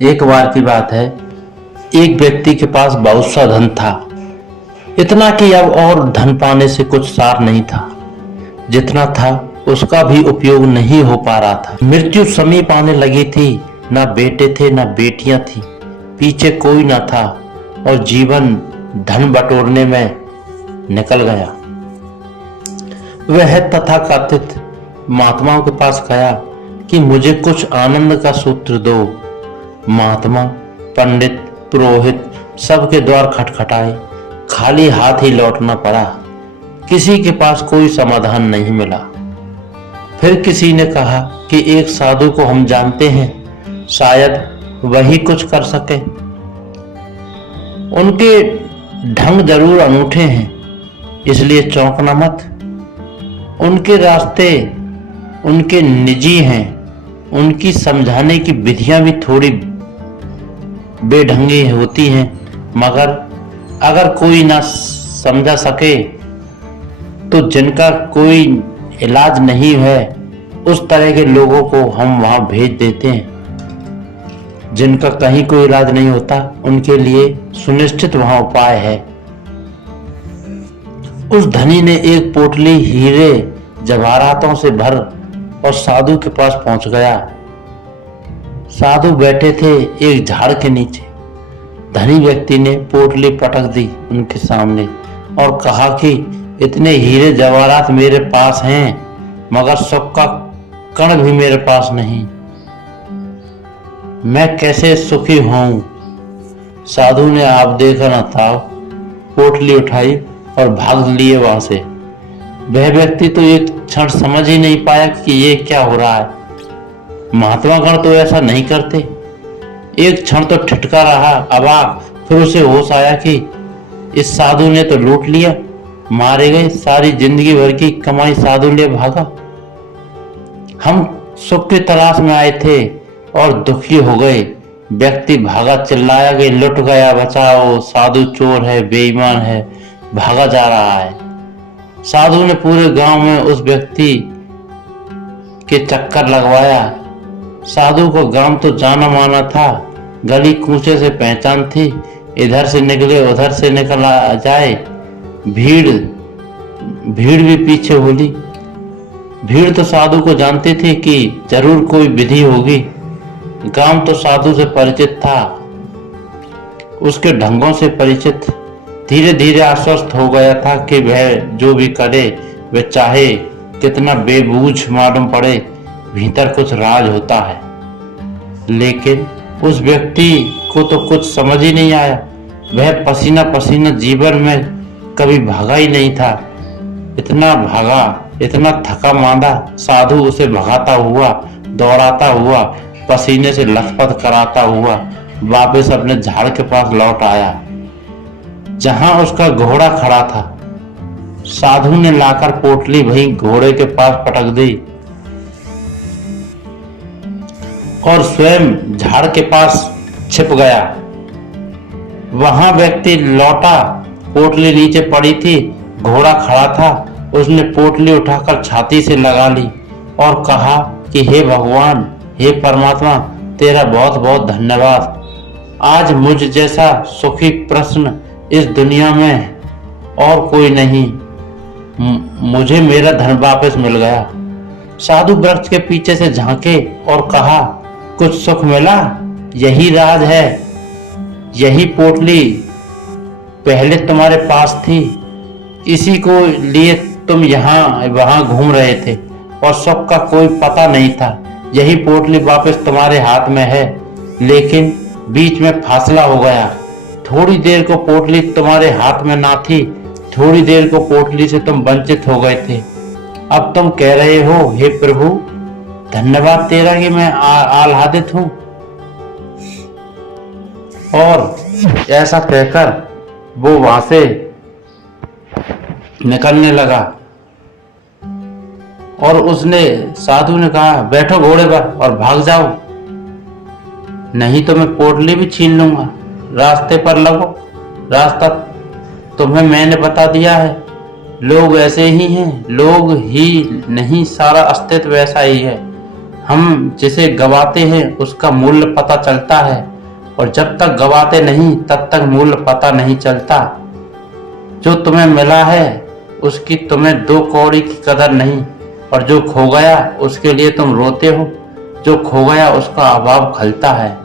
एक बार की बात है। एक व्यक्ति के पास बहुत सा धन था। इतना कि अब और धन पाने से कुछ सार नहीं था। जितना था उसका भी उपयोग नहीं हो पा रहा था। मृत्यु समीप आने लगी थी। ना बेटे थे ना बेटियां थी। पीछे कोई ना था और जीवन धन बटोरने में निकल गया। वह तथाकथित महात्माओं के पास गया कि मुझे कुछ आनंद का सूत्र दो। महात्मा, पंडित, पुरोहित सबके द्वार खटखटाए। खाली हाथ ही लौटना पड़ा। किसी के पास कोई समाधान नहीं मिला। फिर किसी ने कहा कि एक साधु को हम जानते हैं, शायद वही कुछ कर सके। उनके ढंग जरूर अनूठे हैं, इसलिए चौंकना मत। उनके रास्ते उनके निजी हैं। उनकी समझाने की विधियां भी थोड़ी बेढंगी होती हैं, मगर अगर कोई ना समझा सके तो जिनका कोई इलाज नहीं है उस तरह के लोगों को हम वहां भेज देते हैं। जिनका कहीं कोई इलाज नहीं होता उनके लिए सुनिश्चित वहां उपाय है। उस धनी ने एक पोटली हीरे जवाहरातों से भर और साधु के पास पहुंच गया। साधु बैठे थे एक झाड़ के नीचे। धनी व्यक्ति ने पोटली पटक दी उनके सामने और कहा कि इतने हीरे जवाहरात मेरे पास हैं, मगर सुख का कण भी मेरे पास नहीं। मैं कैसे सुखी हूं? साधु ने आप देखा न था पोटली उठाई और भाग लिए वहां से। वह व्यक्ति तो एक क्षण समझ ही नहीं पाया कि ये क्या हो रहा है। महात्मा गण तो ऐसा नहीं करते। एक क्षण तो ठिठका रहा, अवाक। फिर उसे होश आया कि इस साधु ने तो लूट लिया। मारे गए। सारी जिंदगी भर की कमाई साधु ले भागा। हम सुख की तलाश में आए थे और दुखी हो गए। व्यक्ति भागा, चिल्लाया कि लुट गया, बचाओ, साधु चोर है, बेईमान है। भागा जा रहा है। साधु ने पूरे गांव में उस व्यक्ति के चक्कर लगवाया। साधु को गांव तो जाना माना था। गली कूचे से पहचान थी। इधर से निकले उधर से निकल जाए। भीड़ भी पीछे बोली। भीड़ तो साधु को जानती थी कि जरूर कोई विधि होगी। गांव तो साधु से परिचित था, उसके ढंगों से परिचित। धीरे धीरे आश्वस्त हो गया था कि वह जो भी करे, वह चाहे कितना बेबूझ मालूम पड़े, भीतर कुछ राज होता है। लेकिन उस व्यक्ति को तो कुछ समझ ही नहीं आया। वह पसीना पसीना जीवन में कभी भागा ही नहीं था। इतना भागा, इतना थका मांदा। साधु उसे भगाता हुआ, दौड़ाता हुआ, पसीने से लथपथ कराता हुआ वापस अपने झाड़ के पास लौट आया, जहां उसका घोड़ा खड़ा था। साधु ने लाकर पोटली वहीं घोड़े के पास पटक दी और स्वयं झाड़ के पास छिप गया। वहां व्यक्ति लौटा। पोटली नीचे पड़ी थी, घोड़ा खड़ा था। उसने पोटली उठाकर छाती से लगा ली और कहा कि हे भगवान, हे परमात्मा, तेरा बहुत बहुत धन्यवाद। आज मुझ जैसा सुखी प्रश्न इस दुनिया में और कोई नहीं। मुझे मेरा धन वापस मिल गया। साधु वृक्ष के पीछे से झांके और कहा, कुछ सुख मिला? यही राज है। यही पोटली पहले तुम्हारे पास थी। इसी को लिए तुम यहाँ वहां घूम रहे थे और सुख का कोई पता नहीं था। यही पोटली वापस तुम्हारे हाथ में है, लेकिन बीच में फासला हो गया। थोड़ी देर को पोटली तुम्हारे हाथ में ना थी। थोड़ी देर को पोटली से तुम वंचित हो गए थे। अब तुम कह रहे हो, हे प्रभु, धन्यवाद तेरा कि मैं आह्लादित हूं। और ऐसा कहकर वो वहां से निकलने लगा और उसने साधु ने कहा, बैठो घोड़े पर और भाग जाओ, नहीं तो मैं पोटली भी छीन लूंगा। रास्ते पर लगो। रास्ता तुम्हें मैंने बता दिया है। लोग ऐसे ही हैं। लोग ही नहीं, सारा अस्तित्व ऐसा ही है। हम जिसे गवाते हैं उसका मूल्य पता चलता है, और जब तक गवाते नहीं तब तक मूल्य पता नहीं चलता। जो तुम्हें मिला है उसकी तुम्हें 2 कौड़ी की कदर नहीं, और जो खो गया उसके लिए तुम रोते हो। जो खो गया उसका अभाव खलता है।